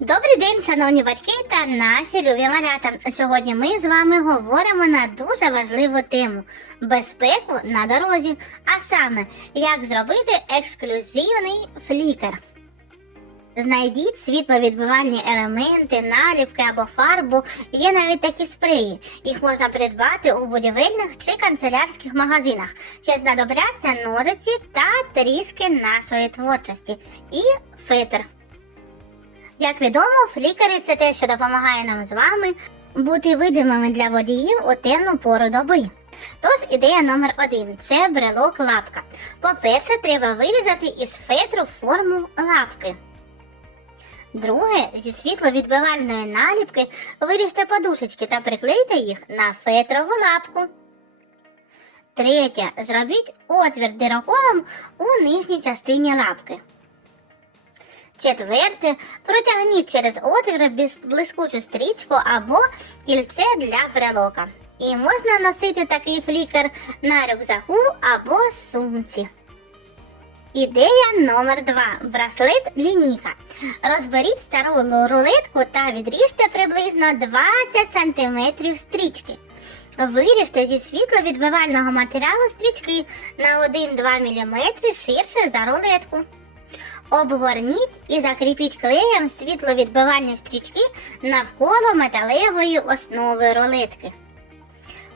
Добрий день, шановні батьки та наші любі малята. Сьогодні ми з вами говоримо на дуже важливу тему безпеку на дорозі, а саме як зробити ексклюзивний флікер. Знайдіть світловідбивальні елементи, наліпки або фарбу. Є навіть такі спреї. Їх можна придбати у будівельних чи канцелярських магазинах. Ще знадобляться ножиці та трішки нашої творчості і фетр. Як відомо, флікери це те, що допомагає нам з вами бути видимими для водіїв у темну пору доби. Тож ідея номер один це брелок лапка. По-перше, треба вирізати із фетру форму лапки. Друге, зі світловідбивальної наліпки виріжте подушечки та приклейте їх на фетрову лапку. Третє, зробіть отвір дироколом у нижній частині лапки. Четверте, протягніть через отвір блискучу стрічку або кільце для брелока. І можна носити такий флікер на рюкзаку або сумці. Ідея номер 2 Браслет лінійка. Розберіть стару рулетку та відріжте приблизно 20 см стрічки. Виріжте зі світловідбивального матеріалу стрічки на 1-2 мм ширше за рулетку. Обгорніть і закріпіть клеєм світловідбивальні стрічки навколо металевої основи рулетки.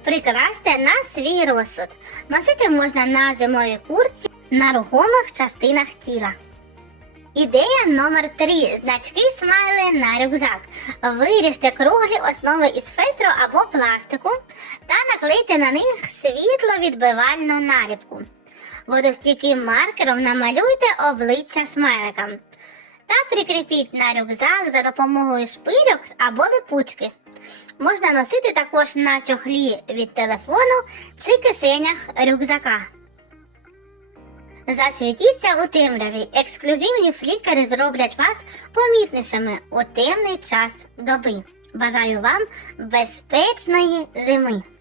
Прикрасьте на свій розсуд. Носити можна на зимовій курці на рухомих частинах тіла. Ідея номер 3 Значки смайли на рюкзак. Виріжте круглі основи із фетру або пластику та наклейте на них світловідбивальну наліпку. Водостійким маркером намалюйте обличчя смайликам та прикріпіть на рюкзак за допомогою шпильок або липучки. Можна носити також на чохлі від телефону чи кишенях рюкзака. Засвітіться у темряві. Ексклюзивні флікери зроблять вас помітнішими у темний час доби. Бажаю вам безпечної зими!